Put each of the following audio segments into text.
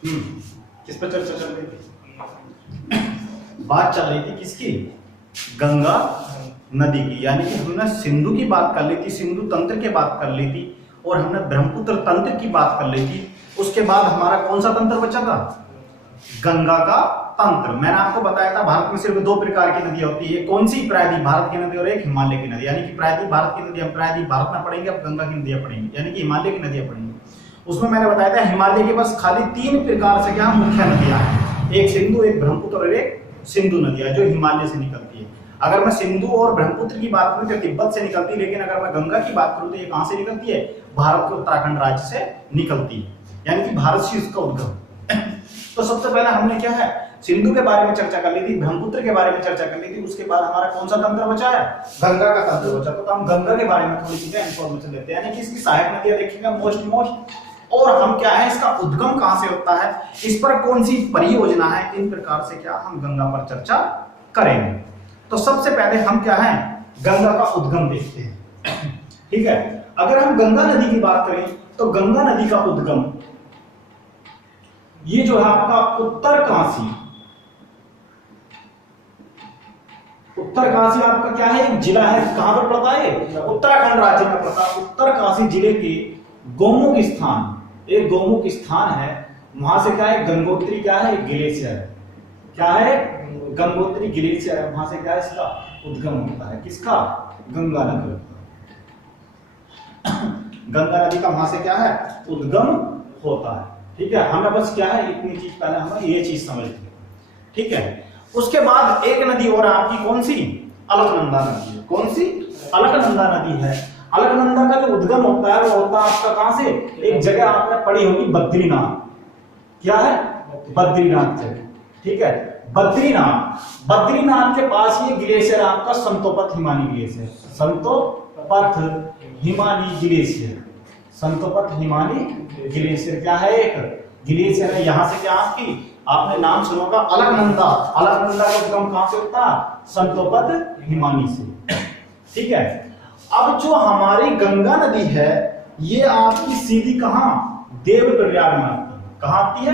किस पर चर्चा चल रही थी? बात चल रही थी किसकी? गंगा नदी की। यानी कि हमने सिंधु की बात कर ली थी, सिंधु तंत्र की बात कर ली थी, और हमने ब्रह्मपुत्र तंत्र की बात कर ली थी। उसके बाद हमारा कौन सा तंत्र बचा था? गंगा का तंत्र। मैंने आपको बताया था भारत में सिर्फ दो प्रकार की नदियां होती है। कौन सी? प्रायद्वीप भारत की नदी और एक हिमालय की नदी। यानी कि प्रायद्वीप भारत की नदी हम प्रायद्वीप भारत में पढ़ेंगे, अब गंगा की नदियां पढ़ेंगे, यानी कि हिमालय की नदियां पढ़ेंगे। उसमें मैंने बताया था हिमालय के पास खाली 3 प्रकार से क्या मुख्य नदियां हैं, एक सिंधु, एक ब्रह्मपुत्र और एक सिंधु नदियां जो हिमालय से निकलती है। अगर मैं सिंधु और ब्रह्मपुत्र की बात करूं तो तिब्बत से निकलती है, लेकिन अगर मैं गंगा की बात करूं तो ये कहां से निकलती है? भारत के उत्तराखंड राज्य से निकलती है, यानी कि भारत से इसका उद्गम। तो सबसे पहले हमने क्या है, सिंधु के बारे में चर्चा कर ली थी, ब्रह्मपुत्र के बारे में चर्चा कर ली थी। उसके बाद हमारा कौन सा तंत्र बचा है? गंगा का तंत्र बचा। तो हम गंगा के बारे में थोड़ी चीजें इंफॉर्मेशन देते हैं, यानी कि इसकी सहायक नदियां देखेंगे मोस्ट, और हम क्या है, इसका उद्गम कहां से होता है, इस पर कौन सी परियोजना है, इन प्रकार से क्या हम गंगा पर चर्चा करेंगे। तो सबसे पहले हम क्या है, गंगा का उद्गम देखते हैं। ठीक है, अगर हम गंगा नदी की बात करें तो गंगा नदी का उद्गम ये जो है आपका उत्तरकाशी आपका क्या है, एक जिला है। कहां पर पड़ता है? उत्तराखंड राज्य में पड़ता है। उत्तरकाशी जिले के गौमुख स्थान, एक गौमुख स्थान है, वहां से क्या है, गंगोत्री क्या है, ग्लेशियर। क्या है? गंगोत्री ग्लेशियर है, वहां से क्या है, इसका उद्गम होता है। किसका? गंगा नदी। गंगा नदी का वहां से क्या है, उद्गम होता है। ठीक है, हमें बस क्या है, इतनी चीज पहले हमें ये चीज समझ ली। ठीक है, उसके बाद एक नदी और आपकी कौन सी? अलकनंदा नदी है। कौन सी? अलकनंदा नदी है। अलकनंदा का जो उद्गम होता है वो होता है आपका कहां से? एक जगह आपने पढ़ी होगी, बद्रीनाथ। क्या है? बद्रीनाथ जगह। ठीक है, बद्रीनाथ के पास ये ग्लेशियर आपका संतोपत हिमानी ग्लेशियर। संतोपत हिमानी ग्लेशियर, संतोपत हिमानी ग्लेशियर क्या है, एक ग्लेशियर है। यहां से क्या आपने नाम सुना होगा अलकनंदा। अलकनंदा का उद्गम कहां से होता है? संतोपत हिमानी से। ठीक है, अब जो हमारी गंगा नदी है ये आपकी सीधी कहां? देवप्रयाग में आती है। कहां आती है?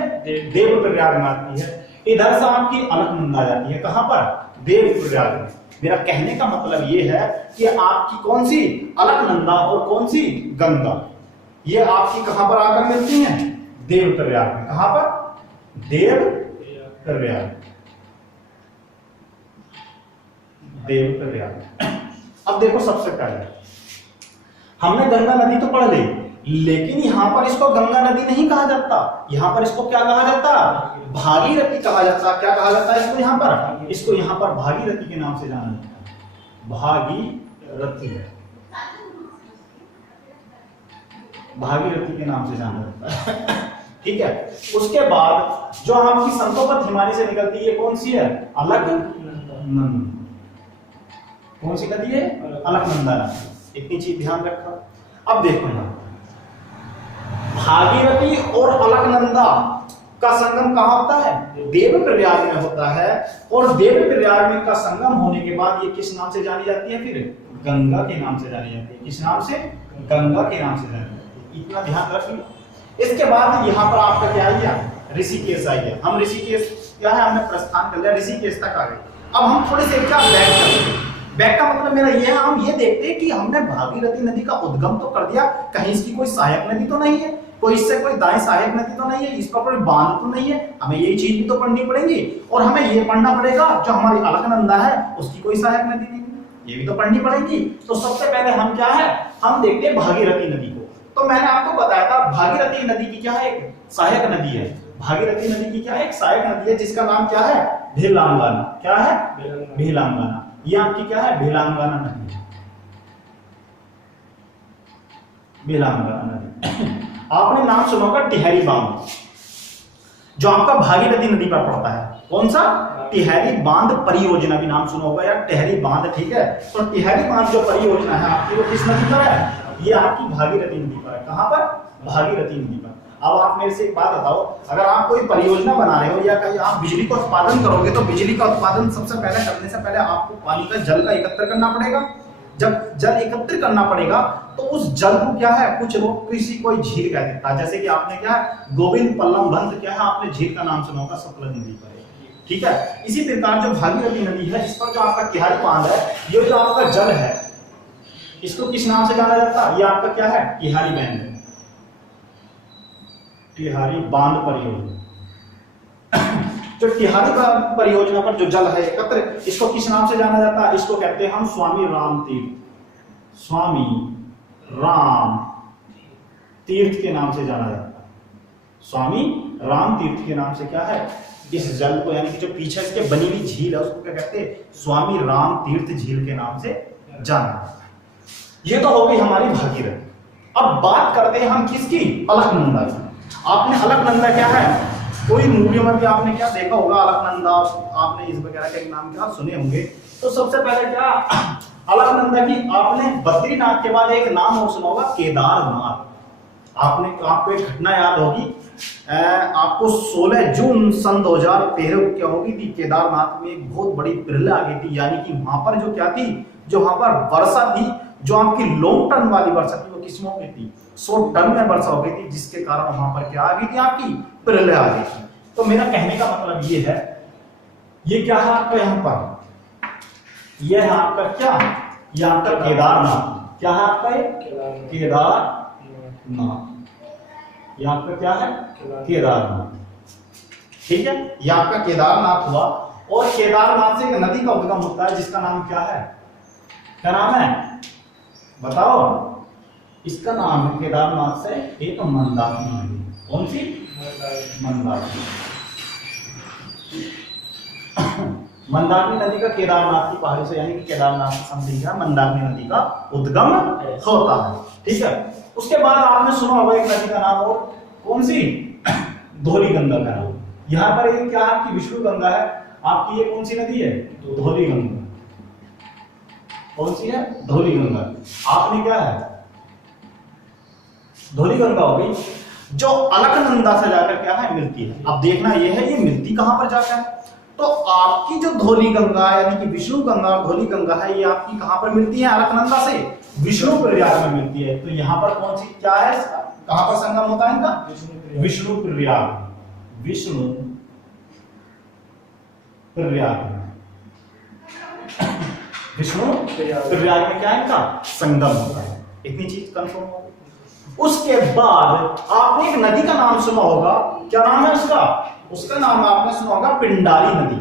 देवप्रयाग में आती है। इधर से आपकी अलकनंदा जाती है, कहां पर? देवप्रयाग में। मेरा कहने का मतलब ये है कि आपकी कौन सी? अलकनंदा और कौन सी? गंगा, ये आपकी कहां पर आकर मिलती हैं? देवप्रयाग में। कहां पर? देवप्रयाग। अब देखो, सबसे पहले हमने गंगा नदी तो पढ़ ली, लेकिन यहां पर इसको गंगा नदी नहीं कहा जाता, यहां पर इसको क्या कहा जाता? भागीरथी कहा जाता। क्या कहा जाता है इसको? यहां पर इसको यहां पर भागीरथी के नाम से जाना जाता है। भागीरथी, भागीरथी के नाम से जाना जाता है। ठीक है, उसके बाद जो आपकी संतोपत हिमानी से निकलती है, ये कौन सी है? अलकनंदा। कौन सी नदी है? अलकनंदा नदी। इतनी चीज ध्यान रखा। अब देखो यहां भागीरथी और अलकनंदा का संगम कहां होता है? देवप्रयाग में होता है। और देवप्रयाग में का संगम होने के बाद ये किस नाम से जानी जाती है? फिर गंगा के नाम से जानी जाती है। किस नाम से? गंगा के नाम से जानी जाती है। इतना ध्यान रखिए। इसके बाद यहाँ पर आपका क्या आ गया? ऋषिकेश आ गया। हम ऋषिकेश क्या है, हमने प्रस्थान कर लिया, ऋषिकेश तक आ गए। अब हम थोड़े से क्या बैक करेंगे। बैक का मतलब मेरा ये है, हम ये देखते हैं कि हमने भागीरथी नदी का उद्गम तो कर दिया, कहीं इसकी कोई सहायक नदी तो नहीं है, कोई इससे कोई दाएं सहायक नदी तो नहीं है, इसका कोई बांध तो नहीं है। हमें यही चीज भी तो पढ़नी पड़ेगी, और हमें ये पढ़ना पड़ेगा जो हमारी अलकनंदा है उसकी कोई सहायक नदी नहीं है, ये भी तो पढ़नी पड़ेगी। तो सबसे पहले हम क्या है, हम देखते हैं भागीरथी नदी को। तो मैंने आपको बताया था भागीरथी नदी की क्या है, एक सहायक नदी है। भागीरथी नदी की क्या है, एक सहायक नदी है, जिसका नाम क्या है? भेलांगाना। क्या है? भेलांगाना। ये आपकी क्या है? भेलांगाना नदी। भेलांगाना नदी। आपने नाम सुना होगा टिहरी बांध, जो आपका भागीरथी नदी पर पड़ता है। कौन सा? टिहरी बांध परियोजना भी नाम सुना होगा यार, टिहरी बांध। ठीक है, तो टिहरी बांध जो परियोजना है आपकी, वो किस नदी पर है? ये आपकी भागीरथी नदी पर है। कहां पर? भागीरथी नदी पर। अब आप मेरे से एक बात बताओ, अगर आप कोई परियोजना बना रहे हो या कहीं आप बिजली का उत्पादन करोगे, तो बिजली का उत्पादन सबसे पहले करने से पहले आपको पानी का, जल का एकत्र करना पड़ेगा। जब जल एकत्रित करना पड़ेगा तो उस जल को क्या है, कुछ लोग किसी कोई झील कह देता है, जैसे कि आपने क्या है गोविंद पल्लम बंध क्या है, आपने झील का नाम सुना होगा सतलज नदी पर, ठीक है। इसी प्रकार जो भागीरथी नदी है, इस पर जो आपका तिहारी बांध है, ये जो आपका जल है इसको किस नाम से जाना जाता है, ये आपका क्या है तिहारी बांध है, तिहारी बांध परियोजना। जो तिहारी परियोजना पर जो जल है एकत्र, इसको किस नाम से जाना जाता है, इसको कहते हैं हम स्वामी राम तीर्थ, स्वामी राम तीर्थ के नाम से जाना जाता है। स्वामी राम तीर्थ के नाम से क्या है, इस जल को यानी कि जो पीछे इसके बनी हुई झील है उसको क्या कहते हैं, स्वामी राम तीर्थ झील के नाम से जाना जाता है। ये तो हो गई हमारी भागीरथी। अब बात करते हैं हम किसकी, अलकनंदा की। आपने अलकनंदा क्या है, कोई मूवी में भी आपने क्या देखा होगा अलकनंदा, आपने इस वगैरह के नाम क्या सुने होंगे। तो सबसे पहले क्या अलकनंदा की आपने बद्रीनाथ के बाद एक नाम और सुना होगा केदारनाथ। आपको एक घटना याद होगी, आपको 16 जून सन 2013 को क्या होगी थी, केदारनाथ में एक बहुत बड़ी प्रलय आ गई थी, यानी कि वहां पर जो क्या थी, जो वहां पर वर्षा थी, जो आपकी लॉन्ग टर्म वाली वर्षा थी, वो किस्मों की थी 100 टन में वर्षा हो गई थी, जिसके कारण वहां पर क्या आ गई थी, आपकी प्रलय आ गई थी। तो मेरा कहने का मतलब ये है, ये क्या है आपका यहाँ पर, ये है आपका क्या, ये आपका केदारनाथ, क्या है आपका ये केदारनाथ, ये आपका क्या है केदारनाथ, ठीक है। ये आपका केदारनाथ हुआ, और केदारनाथ से एक नदी का उद्गम होता है जिसका नाम क्या है, क्या नाम है बताओ, इसका नाम है केदारनाथ से एक मंदाकिनी नदी। कौन सी, मंदाकिनी। मंदाकिनी नदी का केदारनाथ की पहाड़ी से यानी कि केदारनाथ से समथिंग क्या मंदाकिनी नदी का उद्गम होता है, ठीक है। उसके बाद आपने सुना होगा एक नदी का नाम, और कौन सी, धौली गंगा का नाम। यहाँ पर एक क्या आपकी विष्णु गंगा है, आपकी ये कौन सी नदी है, धौली गंगा। कौन सी है, धौली गंगा। आपने क्या है, धौली गंगा हो गई, जो अलकनंदा से जाकर क्या है मिलती है। अब देखना ये है, ये मिलती कहां पर जाकर है, तो आपकी जो धौली गंगा यानी कि विष्णु गंगा और धौली गंगा है, ये आपकी कहां पर मिलती है, अलकनंदा से विष्णु प्रयाग में मिलती है। तो यहां पर कौन सी क्या है, कहां पर संगम होता है इनका, विष्णु प्रयाग, विष्णु प्रयाग, विष्णु प्रयाग में क्या है इनका संगम होता है। इतनी चीज कंफर्म हो। उसके बाद आपने एक नदी का नाम सुना होगा, क्या नाम है उसका, उसका नाम आपने सुना होगा पिंडारी नदी।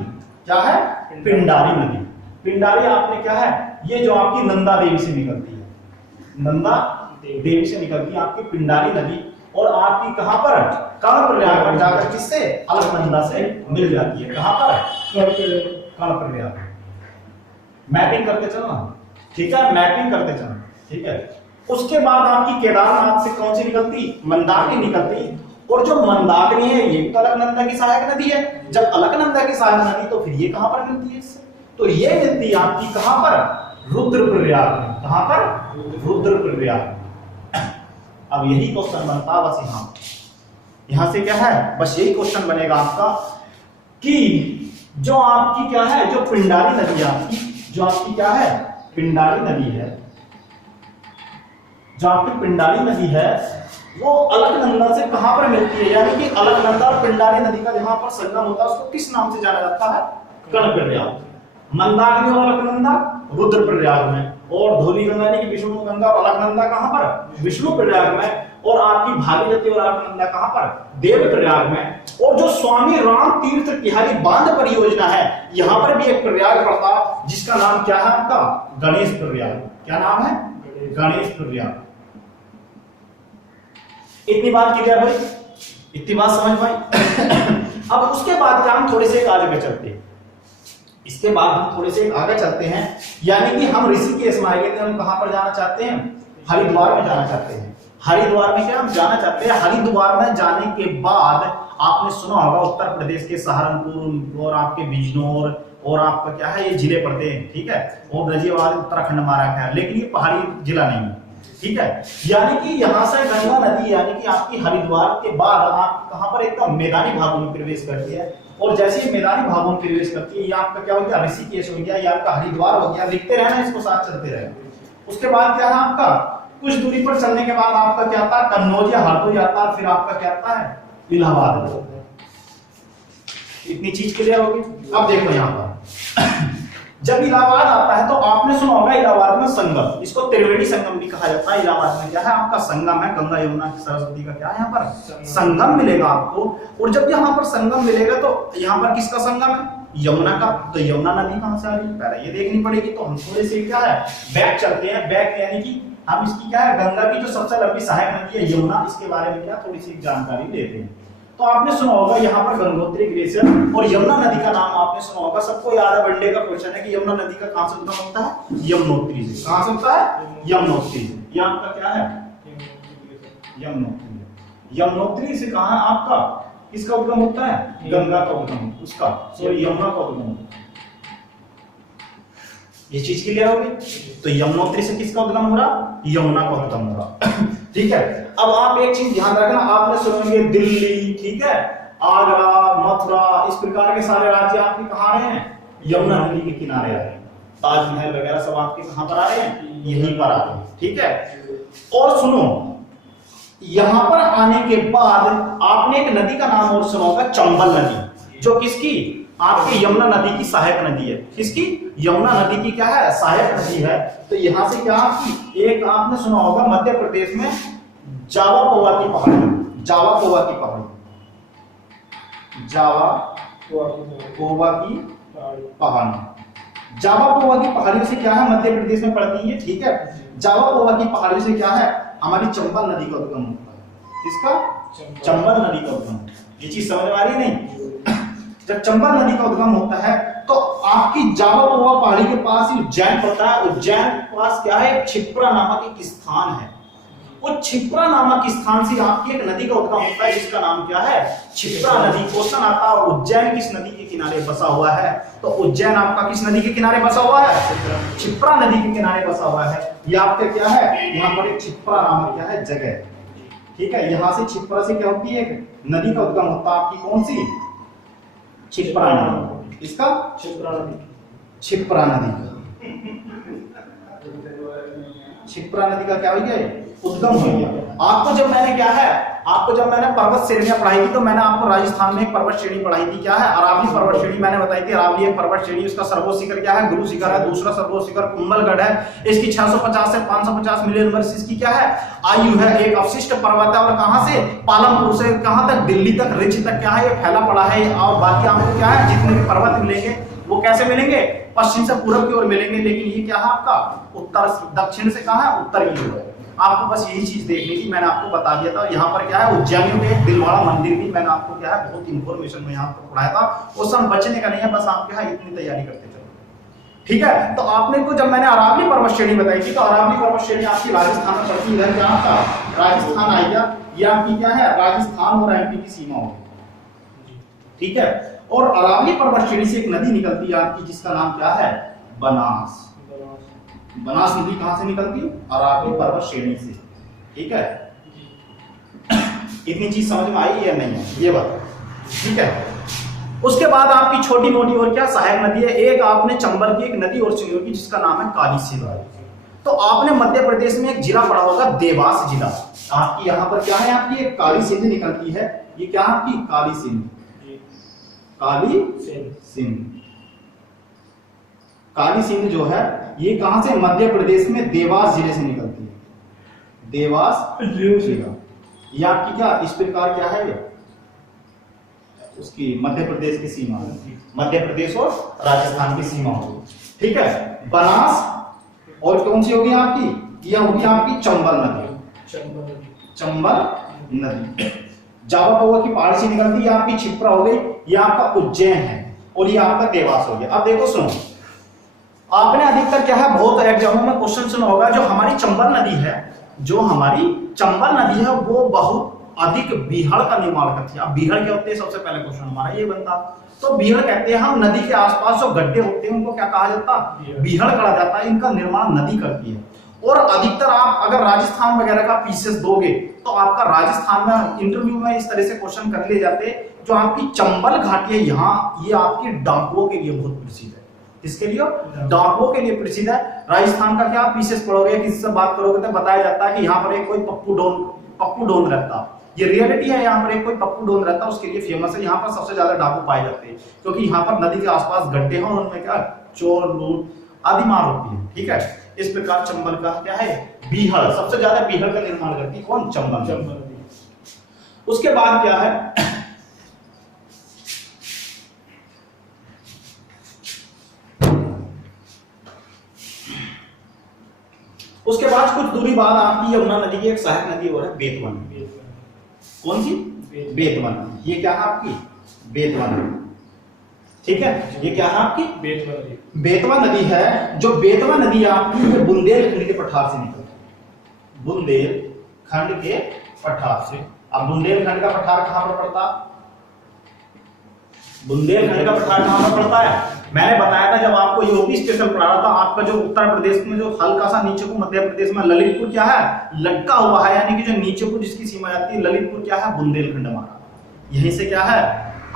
क्या है, पिंडारी नदी। पिंडारी आपने क्या है, ये जो आपकी नंदा देवी से निकलती है, नंदा देवी से निकलती है आपकी पिंडारी नदी, और आपकी कहां पर, कर्णप्रयाग पर जाकर किससे, अलकनंदा से मिल जाती है। कहां पर, कर्णप्रयाग। मैपिंग करते चलना, ठीक है, मैपिंग करते चलना, ठीक है। उसके बाद आपकी केदारनाथ से कौन सी निकलती, मंदाकिनी निकलती, और जो मंदाकिनी है ये तो अलकनंदा की सहायक नदी है। जब अलकनंदा की सहायक नदी, तो फिर ये कहां पर मिलती है इससे, तो ये मिलती है आपकी कहां पर, रुद्रप्रयाग में। कहां पर, रुद्रप्रयाग। अब यही क्वेश्चन बनता बस यहां से क्या है, बस यही क्वेश्चन बनेगा आपका कि जो आपकी क्या है, जो पिंडारी नदी है आपकी, जो आपकी क्या है पिंडारी नदी है, जो आपकी पिंडारी नदी है, वो अलकनंदा से कहां पर मिलती है, यानी कि अलकनंदा और पिंडारी नदी का जहां पर संगम होता है उसको किस नाम से जाना जाता है, कर्णप्रयाग। मंदाकिनी और अलकनंदा रुद्रप्रयाग में, और धौली गंगा यानी कि विष्णु गंगा और अलकनंदा कहां पर, विष्णुप्रयाग में, और आपकी भागीरथी और अलकनंदा कहां पर, देवप्रयाग में। और जो स्वामी राम तीर्थ तिहारी बांध परियोजना है, यहां पर भी एक प्रयाग पड़ता जिसका नाम क्या है आपका, गणेश प्रयाग। क्या नाम है, गणेश प्रयाग। इतनी बात क्लियर भाई, इतनी बात समझ पाई। अब उसके बाद क्या, हम थोड़े से आगे चलते हैं, इसके बाद हम थोड़े से आगे चलते हैं, यानी कि हम ऋषिकेश में आए थे, हम कहां पर जाना चाहते हैं, हरिद्वार में जाना चाहते हैं। हरिद्वार में क्या हम जाना चाहते हैं, हरिद्वार में जाने के बाद आपने सुना होगा उत्तर प्रदेश के सहारनपुर और आपके बिजनौर और आपका क्या है ये जिले पड़ते हैं, ठीक है, और गाजियाबाद उत्तराखंड में आ रखा है, लेकिन ये पहाड़ी जिला नहीं है, ठीक है। यानी कि यहाँ से गंगा नदी यानी कि आपकी हरिद्वार के बाद आप कहां पर एकदम मैदानी भागों में प्रवेश करती है, और जैसे ही मैदानी भागों में प्रवेश करती है, ये आपका क्या हो गया, ऋषिकेश हो गया, ये आपका हरिद्वार हो गया। लिखते रहना इसको, साथ चलते रहना, उसके बाद क्या है आपका, कुछ दूरी पर चलने के बाद आपका क्या आता है, कन्नौज या हरदोई आता है, फिर आपका क्या आता है, इलाहाबाद। इतनी चीज क्लियर होगी। अब देखो यहाँ पर जब इलाहाबाद आता है तो आपने सुना होगा इलाहाबाद में संगम, इसको त्रिवेणी संगम भी कहा जाता है। इलाहाबाद में क्या है आपका संगम है, गंगा यमुना सरस्वती का क्या है यहाँ पर संगम मिलेगा आपको। और जब यहाँ पर संगम मिलेगा तो यहाँ पर किसका संगम है, यमुना का। तो यमुना नदी कहां से आ रही है, पहले ये देखनी पड़ेगी। तो हम थोड़े से क्या है बैक चलते हैं, बैक यानी कि हम इसकी क्या है, गंगा की जो सबसे लंबी सहायक नदी है यमुना, इसके बारे में क्या थोड़ी सी जानकारी लेते हैं। तो आपने सुना होगा यहाँ पर गंगोत्री ग्लेशियर और यमुना नदी का नाम आपने सुना होगा, सबको याद है, वनडे का क्वेश्चन है कि यमुना नदी का कहां से उद्गम होता है, यमुनोत्री से। कहां से होता है, यमुनोत्री से। ये आपका क्या है, यमुनोत्री। यमुनोत्री से कहां है आपका, किसका उद्गम होता है, गंगा का उद्गम, उसका सॉरी यमुना का उद्गम होता है। ये चीज क्लियर हो गई। तो यमुनोत्री से किसका उद्गम हो रहा, यमुना का उद्गम हो रहा। ठीक है। अब आप एक चीज ध्यान रखना, आपने सुनेंगे दिल्ली, ठीक है, आगरा, मथुरा, इस प्रकार के सारे राज्य आपके कहां रहे हैं, यमुना नदी के किनारे आ रहे हैं। ताजमहल वगैरह सब आपके कहां पर आ रहे हैं, यहीं पर आ रहे हैं। ठीक है। और सुनो, यहां पर आने के बाद आपने एक नदी का नाम और सुना होगा, चंबल नदी, जो किसकी, आपकी यमुना नदी की सहायक नदी है। किसकी, यमुना नदी की क्या है, सहायक नदी है। तो यहां से क्या आपकी, एक आपने सुना होगा मध्य प्रदेश में जावा पोवा की पहाड़ी, जावा पोवा की पहाड़ी, जावा पोवा की पहाड़ी, जावा पोवा की पहाड़ियों से क्या है, मध्य प्रदेश में पड़ती है। ठीक है। जावा पोवा की पहाड़ियों से क्या है, हमारी चंबल नदी का उद्गम होता है। इसका चंबल नदी का उद्गम। ये चीज समझ में आ रही नहीं। जब चंबल नदी का उद्गम होता है तो आपकी जावा पोवा पहाड़ी के पास ही उज्जैन पड़ता है। उज्जैन के पास क्या है, क्षिप्रा नामक एक स्थान है। वो क्षिप्रा नामक स्थान से आपकी एक नदी का उद्गम होता है, जिसका नाम क्या है, क्षिप्रा नदी। क्वेश्चन आता है उज्जैन किस नदी के किनारे बसा हुआ है, तो उज्जैन आपका किस नदी के किनारे बसा हुआ है, क्षिप्रा नदी के किनारे बसा हुआ है। ये आपका क्या है, यहाँ पर एक क्षिप्रा नामक क्या है जगह। ठीक है। यहाँ से क्षिप्रा से क्या होती है, नदी का उद्गम होता है आपकी कौन सी, क्षिप्रा नदी। इसका क्षिप्रा नदी, क्षिप्रा नदी का, क्षिप्रा नदी का क्या हो गया, उद्गम हो गया। आपको जब मैंने क्या है, आपको जब मैंने पर्वत श्रेणियां पढ़ाई थी तो मैंने आपको राजस्थान में एक पर्वत श्रेणी पढ़ाई थी, क्या है, अरावली पर्वत श्रेणी मैंने बताई थी। अरावली एक पर्वत श्रेणी, उसका सर्वोच्च शिखर क्या है, गुरु शिखर है। दूसरा सर्वोच्च शिखर कुंभलगढ़ है। इसकी 650 से 550 मिलियन वर्ष इसकी क्या है, आयु है। एक अवशिष्ट पर्वत है और कहां से, पालमपुर से कहां तक, दिल्ली तक, रिच तक क्या है, ये फैला पड़ा है। और बाकी आपको क्या है, जितने भी पर्वत मिलेंगे वो कैसे मिलेंगे, पश्चिम से पूर्व की ओर मिलेंगे। लेकिन ये क्या है आपका उत्तर, दक्षिण से कहां है, उत्तर की ओर है। आपको बस यही चीज देखनी थी, मैंने आपको बता दिया था। यहाँ पर क्या है, उज्जैनियों में एक दिलवाड़ा मंदिर भी मैंने आपको क्या है बहुत इंफॉर्मेशन में यहाँ पर पढ़ाया था। क्वेश्चन बचने का नहीं है, बस आप क्या है इतनी तैयारी करते चलो। ठीक है। तो आपने को जब मैंने अरावली पर्वत श्रेणी बताई थी, तो अरावली पर्वत श्रेणी आपकी राजस्थान में पड़ती है। क्या था, राजस्थान आ गया। ये आपकी क्या है, राजस्थान और एमपी की सीमा होगी। ठीक है। और अरावली पर्वत श्रेणी से एक नदी निकलती है आपकी, जिसका नाम क्या है, बनास। बनास नदी कहां से निकलती है, अरावली पर्वत श्रेणी से। ठीक है। इतनी चीज समझ में आई या नहीं है, ये बात। ठीक है। उसके बाद आपकी छोटी मोटी और क्या सहायक नदी है। एक आपने चंबल की एक नदी और सुनी होगी, जिसका नाम है काली सिंध। तो आपने मध्य प्रदेश में एक जिला पढ़ा होगा, देवास जिला। आपकी यहाँ पर क्या है, आपकी एक काली सिंध निकलती है। ये क्या आपकी काली सिंध, काली सिंध। काली सिंध जो है ये कहां से, मध्य प्रदेश में देवास जिले से निकलती है। देवास जिला ये आपकी क्या इस प्रकार क्या है, उसकी मध्य प्रदेश की सीमा है, मध्य प्रदेश और राजस्थान की सीमा होगी। ठीक है। बनास और कौन सी होगी आपकी, यह होगी आपकी चंबल नदी, चंबल नदी। जावा पोवा की पहाड़ी से निकलती है, आपकी क्षिप्रा हो गई, ये आपका उज्जैन है और ये आपका देवास हो गया। अब देखो सुनो, आपने अधिकतर क्या है बहुत एग्जामों में क्वेश्चन सुना होगा, जो हमारी चंबल नदी है, जो हमारी चंबल नदी है वो बहुत अधिक बीहड़ का निर्माण करती है। अब बीहड़ क्या होते हैं, सबसे पहले क्वेश्चन हमारा ये बनता। तो बीहड़ कहते हैं हम नदी के आसपास जो गड्ढे होते हैं उनको क्या कहा जाता, बीहड़ कहा जाता है। इनका निर्माण नदी करती है। और अधिकतर आप अगर राजस्थान वगैरह का पीसेस दोगे तो आपका राजस्थान में इंटरव्यू में इस तरह से क्वेश्चन कर लिए जाते हैं। जो आपकी चंबल घाटी है यहाँ, ये आपके डाकुओं के लिए बहुत प्रसिद्ध है। किसके लिए? डाकुओं के लिए प्रसिद्ध है। राजस्थान का क्या विशेष पढ़ोगे, किसी से बात करोगे तो बताया जाता है कि यहाँ पर एक कोई पप्पू डोन रहता। ये रियलिटी है, यहाँ पर एक कोई पप्पू डोन रहता, उसके लिए फेमस है। यहाँ पर सबसे ज्यादा डाकू पाए जाते हैं क्योंकि यहाँ पर नदी के आसपास गड्ढे हैं और उनमें क्या चोर लूट आदि मार होती है। ठीक है, इस प्रकार चंबल का क्या है, बीहड़, सबसे ज्यादा बीहड़ का निर्माण करती है कौन? चंबल। उसके बाद क्या है, उसके बाद कुछ दूरी बाद आपकी यमुना नदी की एक सहायक नदी और है बेतवा। कौन सी? बेतवा। ये क्या है आपकी? बेतवा नदी। ठीक है, ये क्या है आपकी? बेतवा नदी है। जो बेतवा नदी है आपकी, ये बुंदेलखंड के पठार से निकलती है। बुंदेलखंड के पठार से। अब बुंदेलखंड का पठार कहां पर पड़ता? बुंदेलखंड का पठार कहां पर पड़ता है? मैंने बताया था जब आपको यूपी स्पेशल पढ़ा रहा था, आपका जो उत्तर प्रदेश में जो हल्का सा नीचे को मध्य प्रदेश में ललितपुर क्या है, लटका हुआ है, यानी कि जो नीचे को जिसकी सीमा जाती है ललितपुर क्या है, बुंदेलखंड हमारा। यहीं से क्या है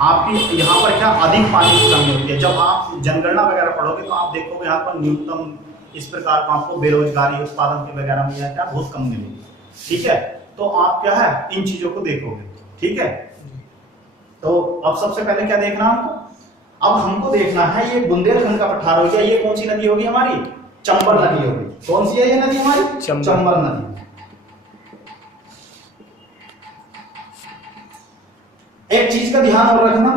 आपकी, यहाँ पर क्या अधिक पानी की कमी होती है। जब आप जनगणना वगैरह पढ़ोगे तो आप देखोगे यहाँ पर न्यूनतम इस प्रकार का आपको बेरोजगारी उत्पादन के वगैरह में क्या बहुत कम मिलेगी। ठीक है, तो आप क्या है इन चीजों को देखोगे। ठीक है, तो अब सबसे पहले क्या देखना हमको, अब हमको देखना है ये बुंदेलखंड का पठार हो गया, ये कौन सी नदी होगी हमारी? चंबल नदी होगी। कौन सी है ये नदी हमारी? चंबल नदी। एक चीज का ध्यान और रखना,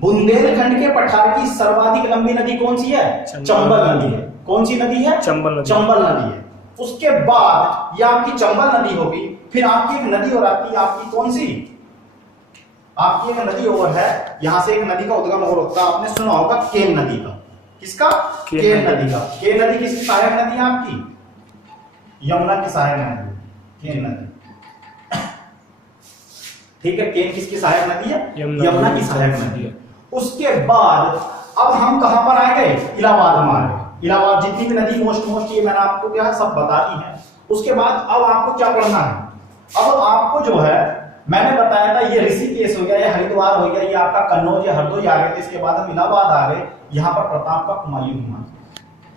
बुंदेलखंड के पठार की सर्वाधिक लंबी नदी कौन सी है? चंबल नदी है। कौन सी नदी है? चंबल नदी है। उसके बाद ये आपकी चंबल नदी होगी, फिर आपकी एक नदी और आती है आपकी कौन सी? आपकी एक नदी और है, यहां से एक नदी का उद्गम और होता है, आपने सुना होगा केन नदी का। किसका? केन नदी का। केन नदी किसकी सहायक नदी है आपकी? यमुना की सहायक नदी, केन नदी। ठीक है, केन किसकी सहायक नदी है? यमुना की सहायक नदी है। उसके बाद अब हम कहां पर आ गए? इलाहाबाद में आ गए। इलाहाबाद जितनी भी नदी मोस्ट ये मैंने आपको क्या है सब बता दी है। उसके बाद अब आपको क्या पढ़ना है? अब आपको जो है मैंने बताया था ये ऋषिकेश हो गया, ये हरिद्वार हो गया, ये आपका कन्नौज या हरदोई आ गए थे। इसके बाद हम इलाहाबाद आ गए, यहाँ पर प्रताप का कुमायूं हिमालय।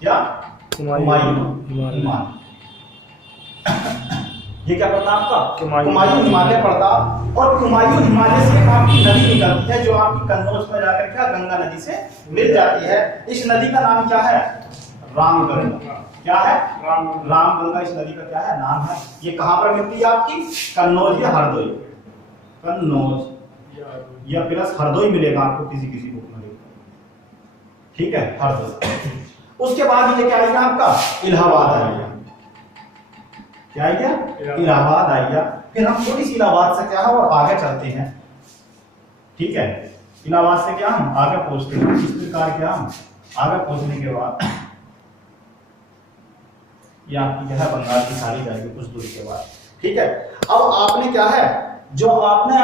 क्या? कुमायूं हिमालय। ये क्या प्रताप का? कुमायूं हिमालय प्रताप। और कुमायूं हिमालय से आपकी नदी निकलती है जो आपकी कन्नौज में जाकर क्या गंगा नदी से मिल जाती है। इस नदी का नाम क्या है? रामगंगा। क्या है? रामगंगा इस नदी का क्या है नाम है। ये कहां पर मिलती है आपकी? कन्नौज या हरदोई। कन्नौज या प्लस हरदोई मिलेगा आपको किसी बुक में। ठीक है, हरदोई। उसके बाद ये क्या आएगा आपका? इलाहाबाद आएगा। क्या आएगा? इलाहाबाद आएगा। फिर हम थोड़ी सी इलाहाबाद से क्या है और आगे चलते हैं। ठीक है, इलाहाबाद से क्या हम आगे पहुंचते हैं। इस प्रकार क्या हम आगे पहुंचने के बाद ये आपकी क्या है बंगाल की खाड़ी जाएगी कुछ दूरी के बाद। ठीक है, अब आपने क्या है जो आपने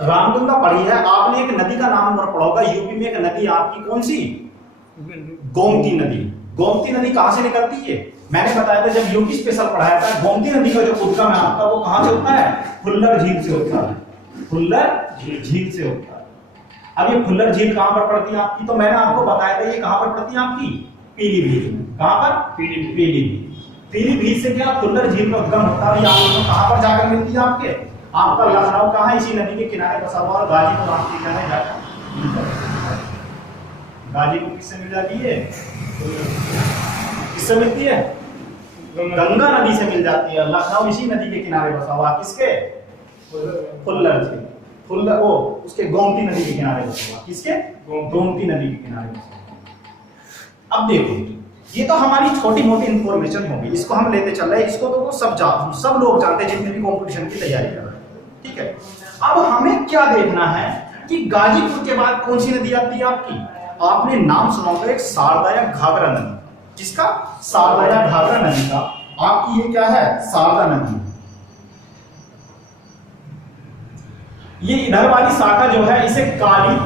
रामगंगा पढ़ी है, आपने एक नदी का नाम और पढ़ा होगा। यूपी में एक नदी आपकी कौन सी? गोमती नदी। गोमती नदी कहां से निकलती है? मैंने बताया था जब यूपी स्पेशल पढ़ाया था, गोमती नदी का जो उद्गम है आपका वो कहां से होता है? फुल्लर झील से होता है। फुल्लर झील से होता है। अब ये फुल्लर झील कहां पर पड़ती है आपकी? तो मैंने आपको बताया था ये कहां पर पड़ती है आपकी? पीलीभीत। कहां पर? पीलीभीत। पीलीभीत से क्या फुल्लर झील का उद्गम होता है। कहां पर जाकर मिलती है आपके? आपका लखनऊ कहां है? इसी नदी के किनारे बसा हुआ। और गाजीपुर आपके किनारे जाकर गाजीपुर किससे मिल जाती है? किससे मिलती है? गंगा नदी से मिल जाती है। लखनऊ इसी नदी के किनारे बसा हुआ। किसके? फुल्लर झील। फुल्लर वो उसके गोमती नदी के किनारे बसा हुआ। किसके? गोमती नदी के किनारे बसा हुआ। अब देखो ये तो हमारी छोटी मोटी इंफॉर्मेशन होगी, इसको हम लेते चल रहे हैं। इसको तो सब लोग जानते हैं जितने भी कंपटीशन की तैयारी कर रहे हैं। ठीक है, अब हमें क्या देखना है कि गाजीपुर के बाद कौन सी नदी आती है आपकी? आपने नाम सुना होगा एक शारदा या घाघरा नदी। किसका? शारदा या घाघरा नदी का। आपकी ये क्या है? शारदा नदी। ये इधर वाली शाखा जो है इसे काली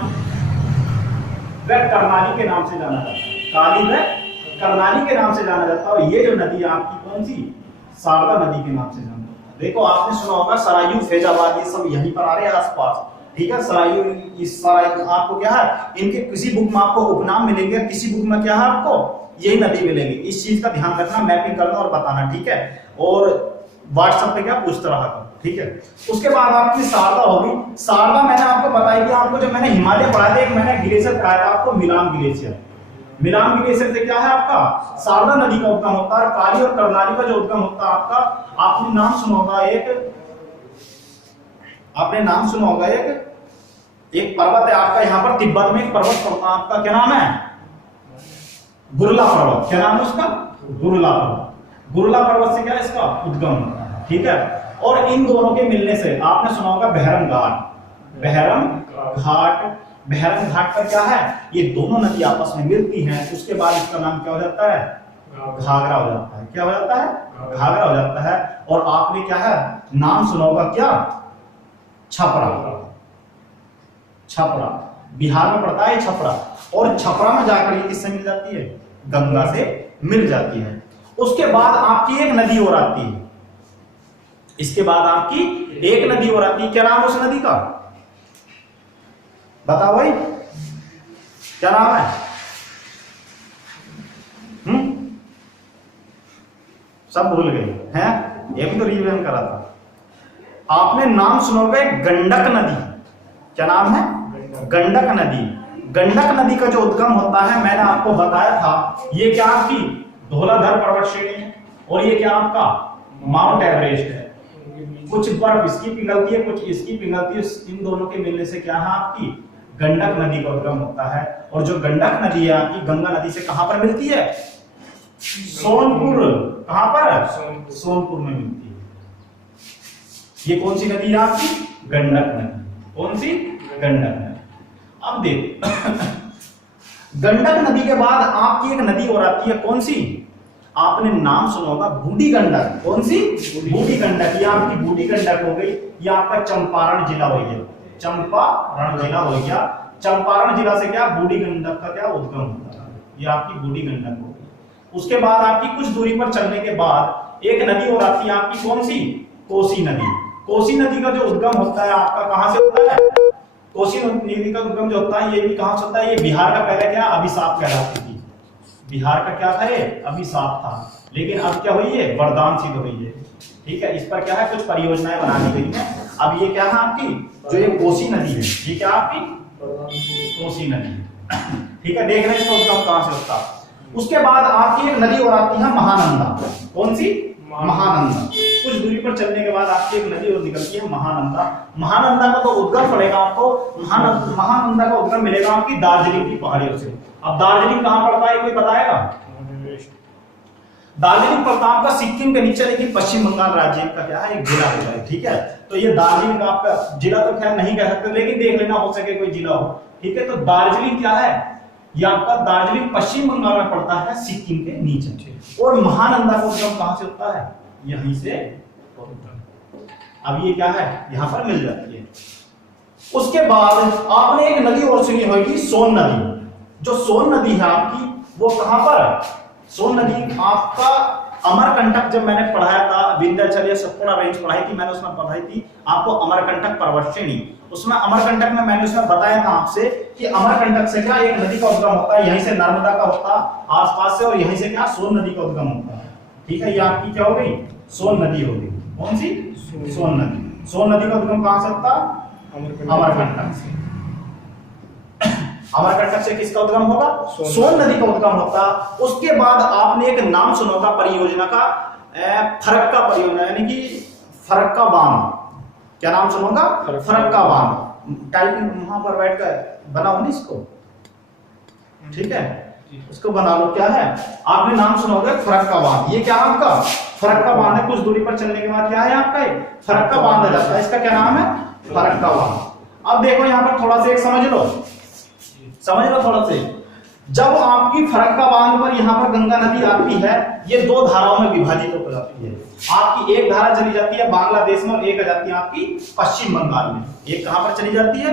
व कर्णाली के नाम से जाना जाता है। काली व कर्णाली के नाम से जाना जाता है। और ये जो नदी है आपकी कौन सी? शारदा नदी के नाम से जाना जाता है। देखो आपने सुना होगा सरायू, फैजाबाद, ये सब यहीं पर आ रहे हैं आसपास। ठीक है, सरायू, इस सराय आपको क्या है, इनके किसी बुक में आपको उपनाम मिलेंगे, किसी बुक में क्या है आपको यही नदी मिलेंगी। इस चीज का ध्यान रखना, मैपिंग करना और बताना, ठीक है। और व्हाट्सएप पे क्या पूछते रहा करो, ठीक है। उसके बाद आपकी शारदा होगी। शारदा मैंने आपको बताई कि आपको जब मैंने हिमालय पढ़ाया था, एक मैंने ग्लेशियर पढ़ाया था आपको, मिलान ग्लेशियर। मिलान ग्लेशियर से क्या है आपका शारदा नदी का उद्गम होता है। काली और कर्णाली का जो उद्गम होता है आपका, आपने नाम सुना होगा एक पर्वत है आपका, यहाँ पर तिब्बत में एक पर्वत पड़ता है आपका, क्या नाम है, गुरला पर्वत। क्या नाम है उसका, गुरला पर्वत। गुरला पर्वत से क्या है इसका उद्गम होता है, ठीक है। और इन दोनों के मिलने से आपने सुना होगा बहरम घाट। बहरम घाट पर क्या है, ये दोनों नदी आपस में मिलती हैं, उसके बाद इसका नाम क्या हो जाता है, घाघरा हो जाता है। क्या हो जाता है, घाघरा हो जाता है। और आपने क्या है नाम सुना होगा क्या, छपरा। छपरा बिहार में पड़ता है छपरा, और छपरा में जाकर ये किससे मिल जाती है, गंगा से मिल जाती है। उसके बाद आपकी एक नदी और आती है, इसके बाद आपकी एक नदी और आती है। क्या नाम है उस नदी का, बताओ भाई, क्या नाम है? सब भूल गए हैं, ये भी तो रिवीजन करा था आपने। नाम सुनोगे गंडक नदी। क्या नाम है, गंडक नदी। गंडक नदी का जो उद्गम होता है मैंने आपको बताया था, ये क्या आपकी धौलाधर पर्वत श्रेणी है, और ये क्या आपका माउंट एवरेस्ट है। कुछ बर्फ इसकी पिघलती है, कुछ इसकी पिघलती है, इन दोनों के मिलने से क्या है आपकी गंडक नदी का उद्गम होता है। और जो गंडक नदी है आपकी गंगा नदी से कहां पर मिलती है, सोनपुर। कहां पर, सोनपुर में मिलती है। ये कौन सी नदी है आपकी, गंडक नदी। कौन सी, गंडक नदी। अब देखो गंडक नदी के बाद आपकी एक नदी और आती है, कौन सी, आपने नाम सुना होगा बूढ़ी गंडक। कौन सी, बूढ़ी गंडक। ये आपकी बूढ़ी गंडक हो गई, ये आपका चंपारण जिला हो गया, चंपारण जिला हो गया। चंपारण जिला से क्या बूढ़ी गंडक का क्या उद्गम होता है, ये आपकी बूढ़ी गंडक हो गई। उसके बाद आपकी कुछ दूरी पर चलने के बाद एक नदी और आती है आपकी, कौन सी, कोसी नदी। कोसी नदी का जो उद्गम होता है आपका कहां से होता है, कोसी नदी का उद्गम जो होता है ये भी कहां से होता है, ये बिहार का पहले क्या अभिशाप कहलाती थी। बिहार का क्या था, ये अभिशाप था, लेकिन अब क्या हुई है, वरदान सिद्ध हुई है, ठीक है। इस पर क्या है कुछ परियोजनाएं बना दी गई हैं। अब ये क्या है आपकी जो ये कोसी नदी है, ये क्या आपकी कोसी नदी है, ठीक है। देख रहे हैं इसका उद्गम कहां से होता है। उसके बाद आपकी एक नदी और आती है महानंदा। कौन सी, महानंदा। कुछ दूरी पर चलने के बाद आपकी एक नदी और निकलती है महानंदा। महानंदा का तो उद्गम पड़ेगा आपको, महानंदा का उद्गम मिलेगा आपकी दार्जिलिंग की पहाड़ियों से। अब दार्जिलिंग कहां पड़ता है कोई बताएगा, दार्जिलिंग पड़ता है आपका सिक्किम के नीचे, लेकिन पश्चिम बंगाल राज्य का क्या है एक जिला होता है, ठीक है। तो ये दार्जिलिंग आपका जिला तो खैर नहीं कह सकते, लेकिन देख लेना हो सके कोई जिला हो, ठीक है। तो दार्जिलिंग क्या है, ये आपका दार्जिलिंग पश्चिम बंगाल में पड़ता है, सिक्किम के नीचे। और महानंदा का उद्गम कहां से होता है, यहीं से होता है। अब ये क्या है, यहां पर मिल जाती है। उसके बाद आपने एक नदी और सुनी होगी, सोन नदी। जो सोन नदी है आपकी वो कहां पर, सोन नदी आपका अमरकंटक, जब मैंने पढ़ाया था विंध्याचल या सतपुड़ा रेंज पढ़ाई थी मैंने, उसमें पढ़ाई थी आपको अमरकंटक पर्वत श्रेणी। उसमें अमरकंटक में मैंने उसमें बताया था आपसे कि अमरकंटक से क्या एक नदी का उद्गम होता है, यहीं से नर्मदा का होता है आसपास से, और यहीं से क्या सोन नदी का उद्गम होता है, ठीक है। ये आपकी क्या हो गई, सोन नदी हो गई। कौन सी, सोन नदी। सोन नदी का उद्गम कहां से होता है, अमरकंटक से। अमरकंटक से किसका उद्गम होगा, सोन नदी का उद्गम होता। उसके बाद आपने एक नाम सुना होगा परियोजना का, फरक्का परियोजना, यानी कि फरक्का बांध। क्या नाम सुनोगा, फरक्का बांध। टाइपिंग वहां पर बैठ कर बनाओ ना इसको, ठीक है, उसको बना लो। क्या है, आपने नाम सुनोगे फरक्का बांध। ये क्या आपका फरक्का बांध है, कुछ दूरी पर चलने के बाद क्या है आपका फरक्का बांध आ जाता है। इसका क्या नाम है, फरक्का बांध। अब देखो यहाँ पर थोड़ा सा एक समझ लो थोड़ा से। जब आपकी फरक्का बांध पर यहाँ पर गंगा नदी आती है, ये दो धाराओं में विभाजित हो जाती है। आपकी एक धारा चली जाती है बांग्लादेश में, और एक आ जाती है आपकी पश्चिम बंगाल में। एक कहां पर चली जाती है,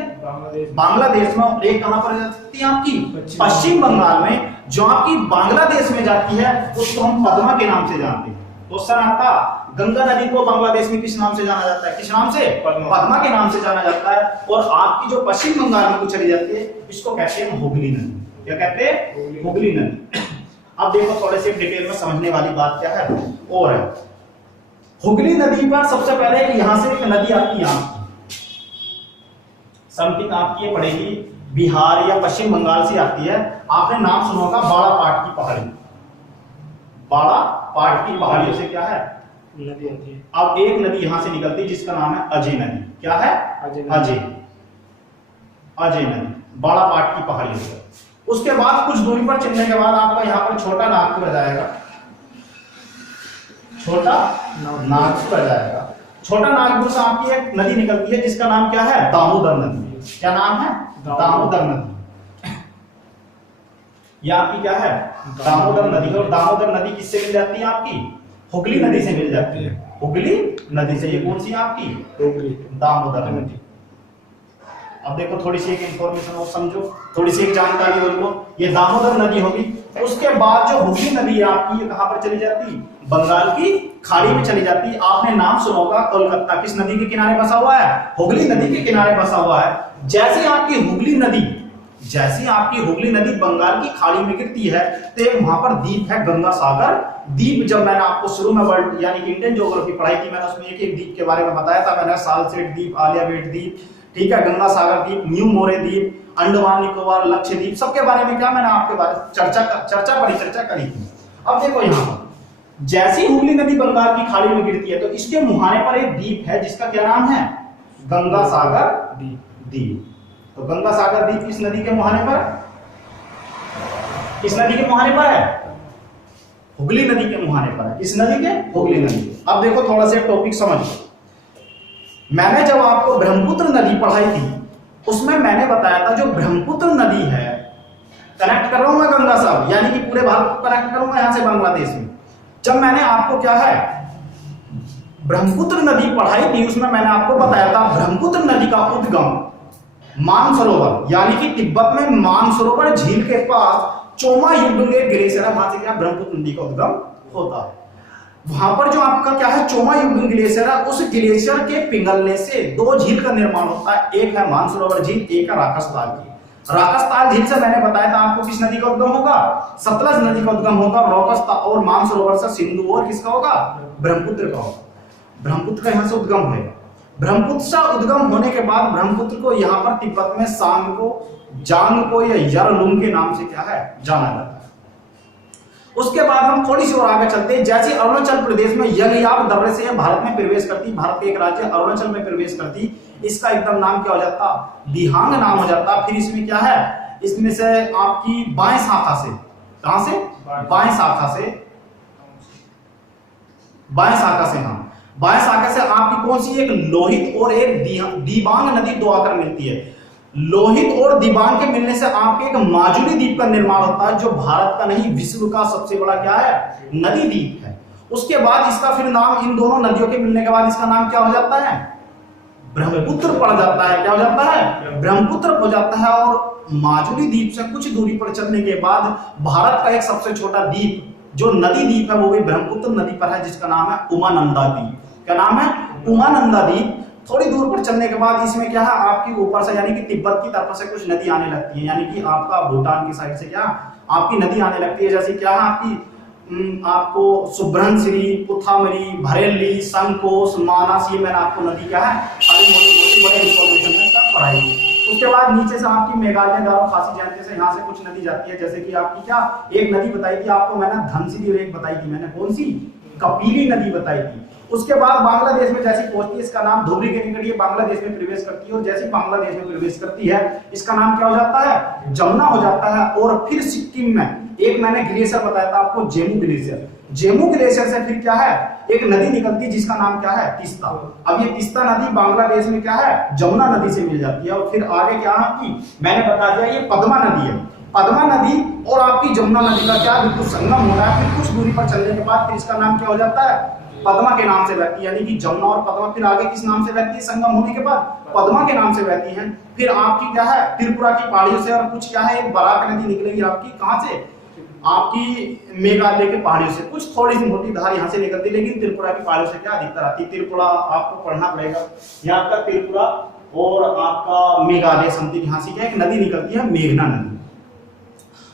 बांग्लादेश में, और एक कहां पर जाती है आपकी पश्चिम बंगाल में। जो आपकी बांग्लादेश में जाती है उसको हम पद्मा के नाम से जानते हैं। क्वेश्चन आता गंगा नदी को बांग्लादेश में किस नाम से जाना जाता है? किस नाम से? पद्मा के नाम से जाना जाता है। और आपकी जो पश्चिम बंगाल में चली जाती है इसको कहते हैं हुगली नदी। क्या कहते हैं? हुगली नदी। अब देखो थोड़े से डिटेल में समझने वाली बात क्या है और है। हुगली नदी पर सबसे पहले यहां से एक नदी आती है समथिंग आपकी ये पड़ेगी बिहार या पश्चिम बंगाल से आती है। आपने नाम सुना होगा बाड़ापाट की पहाड़ी। बाड़ापाट की पहाड़ियों से क्या है? नदी आती है। अब एक नदी यहां से निकलती है जिसका नाम है अजय नदी। क्या है? अजय नदी बाड़ापाट की पहाड़ियों से। उसके बाद कुछ दूरी पर चलने के बाद आपका यहाँ पर छोटा नागपुर आ जाएगा। छोटा नागपुर आ जाएगा। छोटा नागपुर से आपकी एक नदी निकलती है जिसका नाम क्या है? दामोदर नदी। क्या नाम है? दामोदर नदी। ये आपकी क्या है? दामोदर नदी। और दामोदर नदी किससे मिल जाती है? आपकी हुगली नदी से मिल जाती है। हुगली नदी से। ये कौन सी है आपकी? हुगली दामोदर नदी। अब देखो थोड़ी सी एक इंफॉर्मेशन और समझो, थोड़ी सी एक जानकारी और लो। ये दामोदर नदी होगी। उसके बाद जो हुगली नदी है आपकी ये कहां पर चली जाती है? बंगाल की खाड़ी में चली जाती है। आपने नाम सुना होगा कोलकाता किस नदी के किनारे बसा हुआ है? हुगली नदी के किनारे बसा हुआ है। जैसे आपकी हुगली नदी बंगाल की खाड़ी में गिरती है तो वहां पर द्वीप है गंगा सागर द्वीप। जब मैंने आपको शुरू में वर्ल्ड यानी कि इंडियन ज्योग्राफी पढ़ाई थी मैंने उसमें एक एक द्वीप के बारे में बताया था। मैंने सालसेट द्वीप, आलियावेट द्वीप, ठीक है, गंगा सागर द्वीप, न्यू मोरे द्वीप, अंडमान निकोबार, लक्षद्वीप, सबके बारे में क्या मैंने आपके बारे चर्चा करी थी। अब देखो यहाँ पर जैसी हुगली नदी बंगाल की खाड़ी में गिरती है तो इसके मुहाने पर एक द्वीप है जिसका क्या नाम है? गंगा सागर द्वीप। तो गंगा सागर द्वीप किस नदी के मुहाने पर? किस नदी के मुहाने पर है? हुगली नदी के मुहाने पर है। किस नदी के? हुगली नदी। अब देखो थोड़ा सा टॉपिक समझ। मैंने जब आपको ब्रह्मपुत्र नदी पढ़ाई थी उसमें मैंने बताया था जो ब्रह्मपुत्र नदी है, कनेक्ट कर रहा हूं मैं गंगा सागर यानी कि पूरे भारत को कनेक्ट करूंगा यहां से बांग्लादेश में। जब मैंने आपको क्या है ब्रह्मपुत्र नदी पढ़ाई थी उसमें मैंने आपको बताया था ब्रह्मपुत्र नदी का उद्गम मानसरोवर यानी कि तिब्बत में मानसरोवर झील के पास चोमा युगडुंगे ग्लेशियर है, वहां से क्या ब्रह्मपुत्र नदी का उद्गम होता है। वहां पर जो आपका क्या है चोमा युगडुंग ग्लेशियर है, उस ग्लेशियर के पिघलने से दो झील का निर्माण होता है। एक है मानसरोवर झील, एक है राकसताल झील। राकसताल झील से मैंने बताया था आपको किस नदी का उद्गम होगा? सतलज नदी का उद्गम होगा। राकसताल और मानसरोवर से सिंधु और किसका होगा? ब्रह्मपुत्र का होगा। ब्रह्मपुत्र का यहां से उद्गम है। ब्रह्मपुत्र से उद्गम होने के बाद ब्रह्मपुत्र को यहाँ पर तिब्बत में सांग को, जांग को या यरलुंग के नाम से क्या है जाना जाता है। उसके बाद हम थोड़ी सी और आगे चलते हैं। जैसे अरुणाचल प्रदेश में यंगयाब दर्रे से भारत में प्रवेश करती, भारत के एक राज्य अरुणाचल में प्रवेश करती, इसका एकदम नाम क्या हो जाता? दिहांग नाम हो जाता। फिर इसमें क्या है? इसमें से आपकी बाएं शाखा से, कहां से? बाएं शाखा से, बाएं शाखा से, हाँ बाएं शाखा से आपकी कौन सी? एक लोहित और एक दिबांग नदी दो आकर मिलती है। लोहित और दिबांग के मिलने से आपके एक माजुली द्वीप का निर्माण होता है जो भारत का नहीं विश्व का सबसे बड़ा क्या है? नदी द्वीप है। उसके बाद इसका फिर नाम, इन दोनों नदियों के मिलने के बाद इसका नाम क्या हो जाता है? ब्रह्मपुत्र पड़ जाता है। क्या हो जाता है? ब्रह्मपुत्र हो जाता है। और माजुली द्वीप से कुछ दूरी पर चलने के बाद भारत का एक सबसे छोटा द्वीप जो नदी द्वीप है वो भी ब्रह्मपुत्र नदी पर है जिसका नाम है उमानंदा द्वीप। क्या नाम है? उमानंदा द्वीप। थोड़ी दूर पर चलने के बाद इसमें क्या है आपकी ऊपर से यानी कि तिब्बत की तरफ से कुछ नदी आने लगती है, यानी कि आपका भूटान की साइड से क्या आपकी नदी आने लगती है। जैसे क्या है आपकी आपको सुब्रह्मण्यश्री, पुथामरी, भरेली, संकोस, मानस, ये मैंने आपको नदी क्या है सारी मोटी बड़े इंफॉर्मेशन में सब पढ़ाई। उसके बाद नीचे से आपकी मेघालय, गारो, खासी जयंती से यहाँ से कुछ नदी जाती है। जैसे कि आपकी क्या एक नदी बताई थी आपको मैंने धनसिरी, और एक बताई थी मैंने कौन सी? कपिली नदी बताई थी। उसके बाद बांग्लादेश में जैसी पहुंचती है इसका नाम धुबरी के निकट ये बांग्लादेश में प्रवेश करती है। और जैसी बांग्लादेश में प्रवेश करती है इसका नाम क्या हो जाता है? जमुना हो जाता है। और फिर सिक्किम में एक मैंने ग्लेशियर बताया था आपको, जेमू ग्लेशियर। जेमू ग्लेशियर से फिर क्या है एक नदी निकलती है जिसका नाम क्या है? तीस्ता। अब ये तीस्ता नदी बांग्लादेश में क्या है? जमुना नदी से मिल जाती है। और फिर आगे क्या आपकी मैंने बता दिया ये पद्मा नदी है। पद्मा नदी और आपकी जमुना नदी का क्या बिल्कुल संगम हो रहा है। फिर कुछ दूरी पर चलने के बाद फिर इसका नाम क्या हो जाता है? पद्मा के नाम से बहती है। यानी कि जमुना और पद्मा फिर आगे किस नाम से बहती है? संगम होने के बाद पद्मा के नाम से बहती है। फिर आपकी क्या है त्रिपुरा की पहाड़ियों से और कुछ क्या है एक बराक नदी निकलेगी आपकी कहां से? आपकी मेघालय के पहाड़ियों से, कुछ थोड़ी सी मोटी धार यहाँ से निकलती है, लेकिन त्रिपुरा की पहाड़ियों से क्या अधिकतर आती है। त्रिपुरा आपको पढ़ना पड़ेगा, यहाँ आपका त्रिपुरा और आपका मेघालय समथिंग यहाँ से क्या एक नदी निकलती है, मेघना नदी।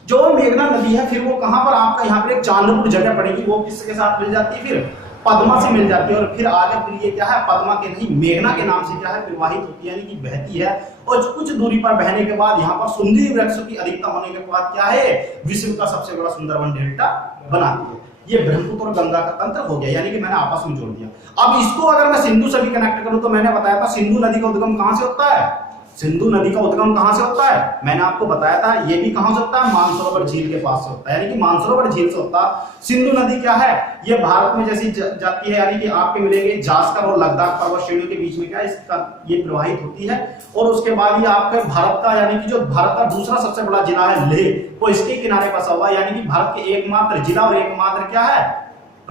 जो मेघना नदी है फिर वो कहाँ पर आपका यहाँ पर एक चांदपुर जगह पड़ेगी, वो किसके साथ मिल जाती है, फिर पद्मा से मिल जाती है। और फिर आगे फिर ये क्या है, पद्मा के नहीं मेघना के नाम से क्या है प्रवाहित होती है, यानी कि बहती है। और कुछ दूरी पर बहने के बाद यहाँ पर सुंदरी वृक्षों की अधिकता होने के बाद क्या है, विश्व का सबसे बड़ा सुंदरवन डेल्टा बनाती है। ये ब्रह्मपुत्र और गंगा का तंत्र हो गया, यानी कि मैंने आपस में जोड़ दिया। अब इसको अगर मैं सिंधु से भी कनेक्ट करूं तो मैंने बताया था सिंधु नदी का उद्गम कहां से होता है, सिंधु नदी का उद्गम कहां से होता है, मैंने आपको बताया था ये भी कहां से होता है, मानसरोवर झील के पास से होता है, यानी कि मानसरोवर झील से होता है। सिंधु नदी क्या है, ये भारत में जैसी जाती है, यानी कि आपके मिलेंगे जास्कर और लद्दाख पर्वत श्रेणियों के बीच में क्या है इसका ये प्रवाहित होती है। और उसके बाद ये आपके भारत का, यानी कि जो भारत का दूसरा सबसे बड़ा जिला है लेह, वो इसके किनारे बसा हुआ है, यानी कि भारत के एकमात्र जिला और एकमात्र क्या है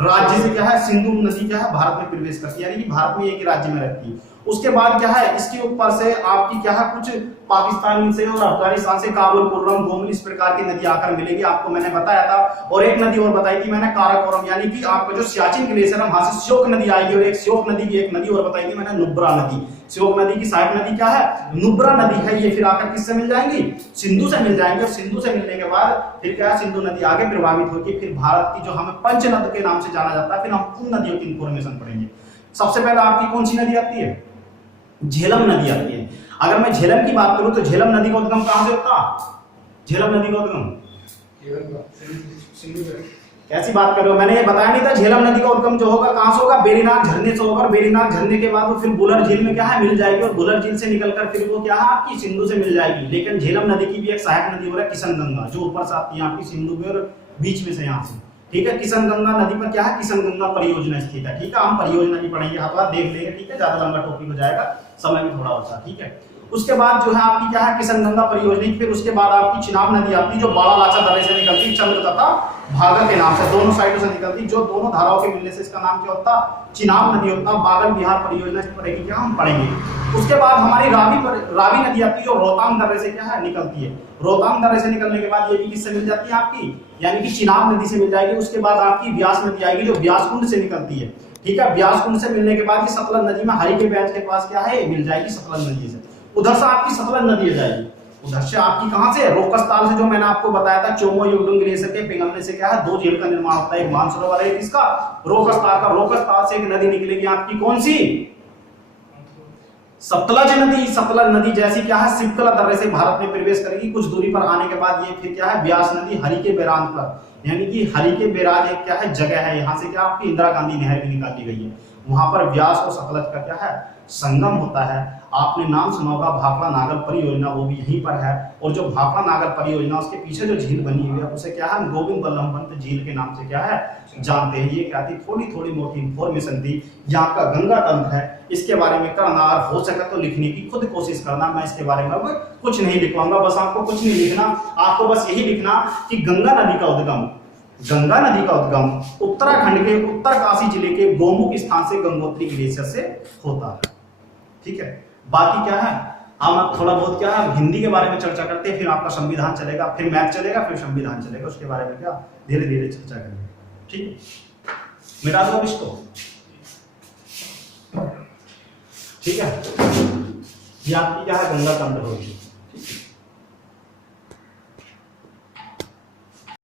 राज्य से क्या है सिंधु नदी क्या है भारत में प्रवेश करती है, यानी कि भारत में एक ही राज्य में रहती है। उसके बाद क्या है इसके ऊपर से आपकी क्या है कुछ पाकिस्तान से और अफगानिस्तान से काबुल, कुर्रम, गोमल इस प्रकार की नदी आकर मिलेगी, आपको मैंने बताया था। और एक नदी और बताई थी मैंने काराकोरम, यानी कि आपका जो सियाचिन ग्लेशियर है वहां से श्योक नदी आएगी। और एक श्योक नदी की एक नदी और बताई थी मैंने नुब्रा नदी। श्योक नदी की सहायक नदी क्या है, नुब्रा नदी है। ये फिर आकर किससे मिल जाएंगी, सिंधु से मिल जाएंगे। और सिंधु से मिलने के बाद फिर क्या है सिंधु नदी आगे प्रभावित होगी, फिर भारत की जो हमें पंचनद के नाम से जाना जाता है। फिर हम उन नदियों की इंफॉर्मेशन पढ़ेंगे। सबसे पहले आपकी कौन सी नदी आती है, झेलम नदी आती है। अगर मैं झेलम की बात करूं तो झेलम नदी का उद्गम कहां से होता है, झेलम नदी का उद्गम कैसी बात कर रहे हो, मैंने ये बताया नहीं था। झेलम नदी का उद्गम जो होगा कहां से होगा, बेरीनाग झरने से होगा। बेरीनाग झरने के बाद वो फिर बुलर झील में क्या है मिल जाएगी, और बुलर झील से निकलकर फिर वो क्या है आपकी सिंधु से मिल जाएगी। लेकिन झेलम नदी की भी एक सहायक नदी हो रहा है किशन गंगा, जो ऊपर से आती है आपकी सिंधु में और बीच में से यहाँ से, ठीक है। किशन गंगा नदी पर क्या है, किशन गंगा परियोजना स्थित है, ठीक है। हम परियोजना भी पढ़ेंगे, हाथ देख लेंगे, ठीक है। ज्यादा लंबा टॉपिक हो जाएगा, समय भी थोड़ा होता है, ठीक है। उसके बाद जो है आपकी क्या है किशन गंगा परियोजना, फिर उसके बाद आपकी चिनाब नदी आती है, जो बड़ा लाचा दर्रे से निकलती, चंद्र तथा भागा के नाम से दोनों साइडों से निकलती, जो दोनों धाराओं के मिलने से इसका नाम क्या होता, चिनाब नदी होता। बागल बिहार परियोजना पड़ेगी क्या, हम पढ़ेंगे। उसके बाद हमारी रावी नदी आती है, जो रोहतांग दर्रे से क्या है निकलती है। रोहतांग दर्रे से निकलने के बाद ये भी किससे मिल जाती है आपकी, यानी कि चिनाब नदी से मिल जाएगी। उसके बाद आपकी व्यास नदी आएगी, जो व्यास कुंड से निकलती है, ठीक है। व्यास कुंड से मिलने के बाद ये सतलज नदी में हरि के बैच के पास क्या है मिल जाएगी सतलज नदी से। उधर से आपकी सतलज नदी आ जाएगी, उधर से आपकी कहां से, रोकस्ताल से, जो मैंने आपको बताया था चोमो युगडुंग ग्लेशियर के पिघलने से क्या है दो झील का निर्माण होता है, एक मानसरोवर है इसका रोकस्ताल का। रोकस्ताल से एक नदी निकलेगी आपकी कौन सी, सतलज नदी। सतलज नदी जैसी क्या है सिपकला दर्रे से भारत में प्रवेश करेगी, कुछ दूरी पर आने के बाद ये फिर क्या है व्यास नदी हरि के बैराज पर, यानी कि हरि के बैराज एक क्या है जगह है, यहाँ से क्या आपकी इंदिरा गांधी नहर भी निकाली गई है, वहां पर व्यास और सतलज का क्या है संगम होता है। आपने नाम सुना होगा भाखड़ा नागर परियोजना, वो भी यहीं पर है। और जो भाखड़ा नागर परियोजना उसके पीछे जो झील बनी हुई है उसे क्या है गोविंद बल्लभ पंत झील के नाम से क्या है जानते हैं। ये क्या थी थोड़ी थोड़ी मोटी इंफॉर्मेशन थी। यहाँ का गंगा तंत्र है, इसके बारे में करना और हो सके तो लिखने की खुद कोशिश करना। मैं इसके बारे में अब कुछ नहीं लिखवाऊंगा, बस आपको कुछ नहीं लिखना, आपको बस यही लिखना कि गंगा नदी का उद्गम, गंगा नदी का उद्गम उत्तराखंड के उत्तरकाशी जिले के गोमुख स्थान से गंगोत्री ग्लेशियर से होता है, ठीक है। बाकी क्या है हम थोड़ा बहुत क्या है हिंदी के बारे में चर्चा करते हैं, फिर आपका संविधान चलेगा, फिर मैथ चलेगा, फिर संविधान चलेगा, उसके बारे में क्या धीरे धीरे चर्चा करेंगे, ठीक है। मिटा दो इसको, ठीक है। ये आपकी क्या है गंगा तंत्र होगी।